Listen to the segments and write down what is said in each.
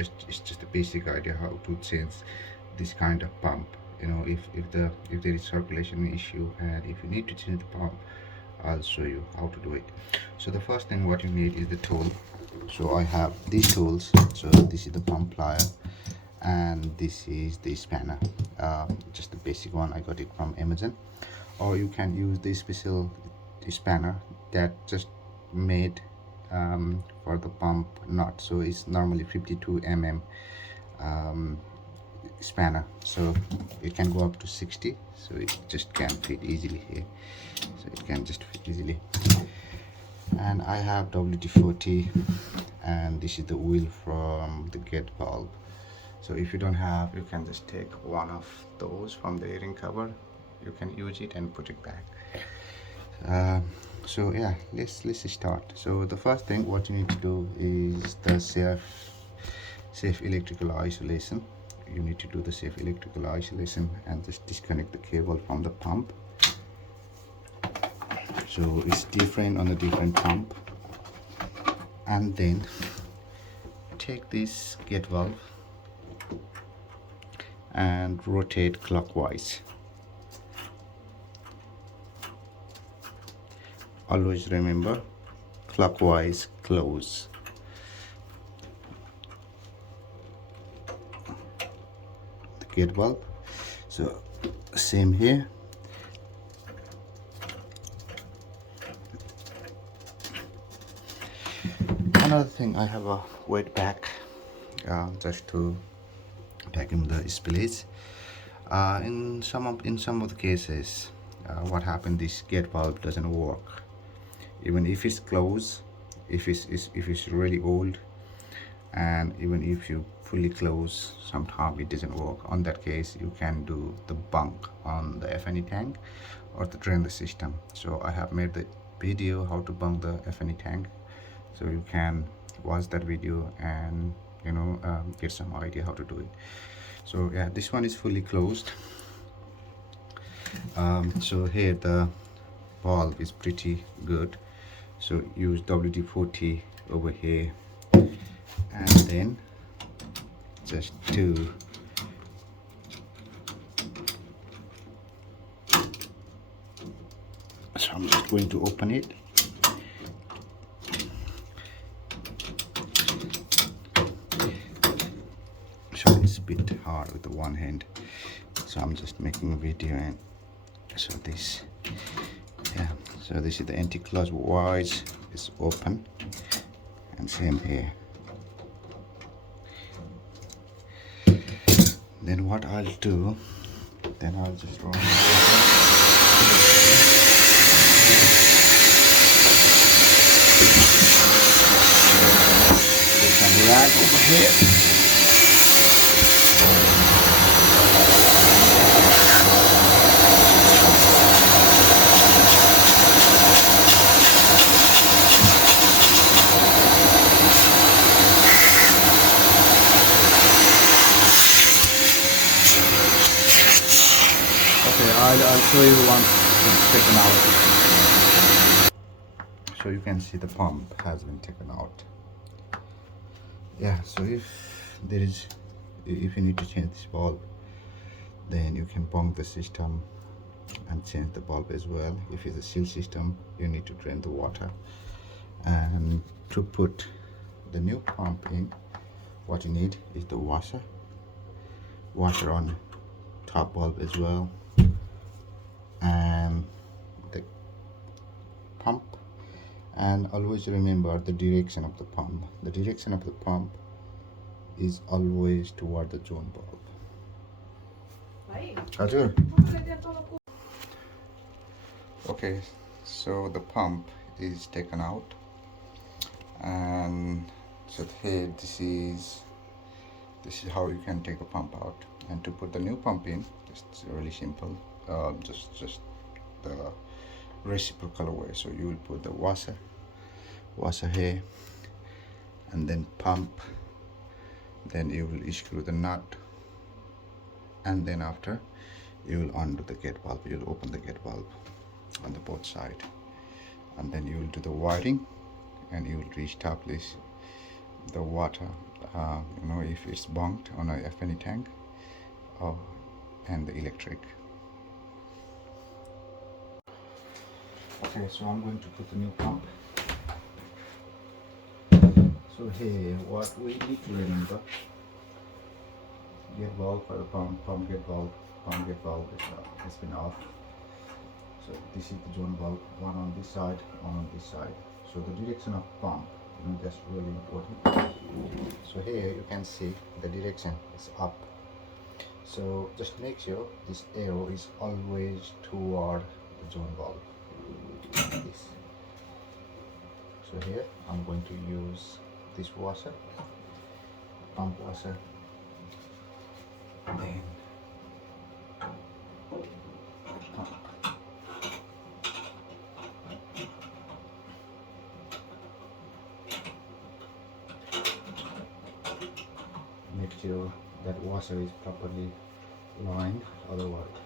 it's just a basic idea how to change this kind of pump. If there is circulation issue and if you need to change the pump, I'll show you how to do it. So the first thing what you need is the tool. So I have these tools. So this is the pump plier and this is the spanner, just the basic one. I got it from Amazon, or you can use the special spanner that just made for the pump nut. So it's normally 52 mm spanner, so it can go up to 60, so it just can fit easily here. So it can just fit easily. And I have WD-40, and this is the wheel from the gate valve. So if you don't have, you can just take one of those from the airing cover. You can use it and put it back. So yeah, let's start. So the first thing what you need to do is the safe electrical isolation. You need to do the safe electrical isolation and just disconnect the cable from the pump. So it's different on the different pump. And then take this gate valve and rotate clockwise. Always remember, clockwise close. The gate valve. So same here. Another thing, I have a wet bag just to vacuum the spillage. In some of the cases, what happened, this gate valve doesn't work even if it's closed, if it's really old, and even if you fully close, sometimes it doesn't work. On that case, you can do the bunk on the FNE tank or the drain the system. So I have made the video how to bunk the FNE tank, so you can watch that video and get some idea how to do it. So yeah, this one is fully closed. So here the valve is pretty good, so use WD-40 over here, and then just to so I'm just going to open it. So it's a bit hard with the one hand, so I'm just making a video. And so this, yeah, so this is the anti-clockwise, it's open, and same here. Then what I'll do, then I'll just run some rag over here. I'll show you once it's taken out. So you can see the pump has been taken out. Yeah, so if you need to change this bulb, then you can bunk the system and change the bulb as well. If it's a seal system, you need to drain the water. And to put the new pump in, what you need is the washer on top bulb as well, and the pump. And always remember the direction of the pump. The direction of the pump is always toward the zone bulb. Okay, so the pump is taken out, and so here this is how you can take the pump out. And to put the new pump in, it's really simple. Just the reciprocal way. So you will put the washer here, and then pump, then you will screw the nut, and then after you will undo the gate valve. You'll open the gate valve on the both side, and then you will do the wiring, and you will reestablish the water if it's bunked on a FNE tank or and the electric. Okay, so I'm going to put the new pump. So here, what we need to remember: gate valve for the pump gate valve has been off. So this is the zone valve, one on this side, one on this side. So the direction of pump, that's really important. So here you can see the direction is up. So just make sure this arrow is always toward the zone valve, like this. So here I'm going to use this washer, pump washer, then pump. Make sure that washer is properly lined, otherwise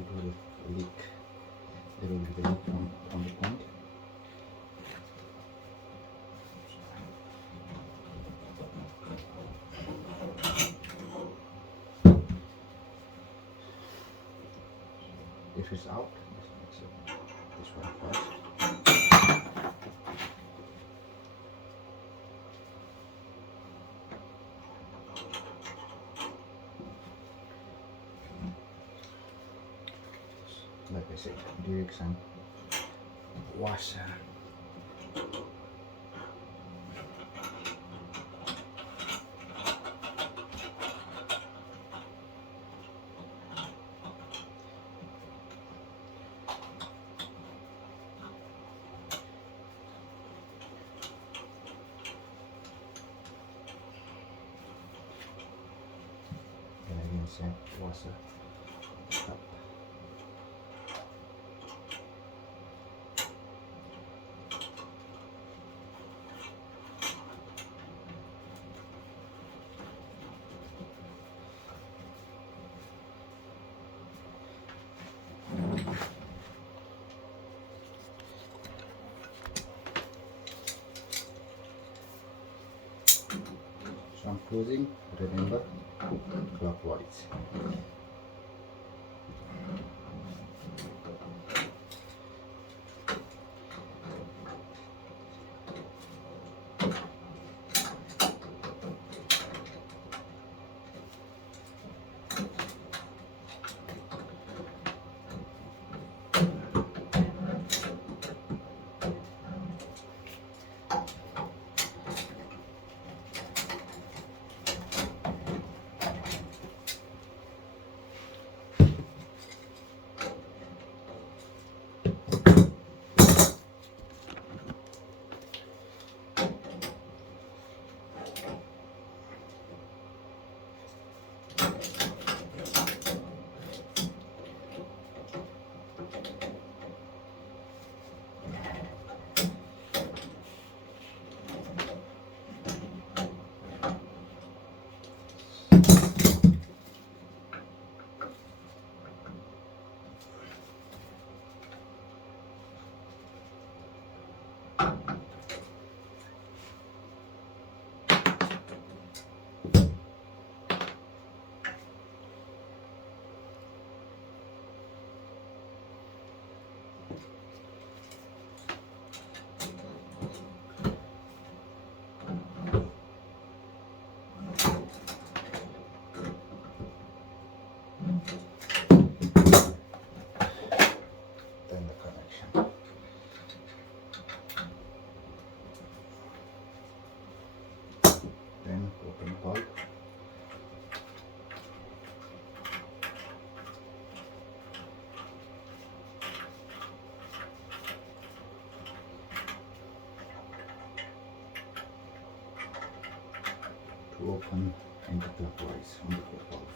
it will leak. There will be a leak on the point. If it's out, let's mix it this one first. Like I said, direction, washer. And again, same washer, cup. So I'm closing, remember, clockwise. Then the connection. Then open bulb. To open anti-clockwise on the bulb.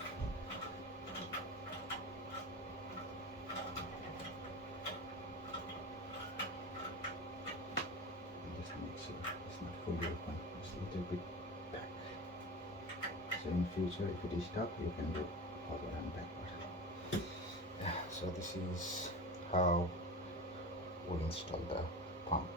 Just make sure it's not fully open, it's a little bit back. So in future, if it is stuck, you can go forward and backward. Yeah, so this is how we install the pump.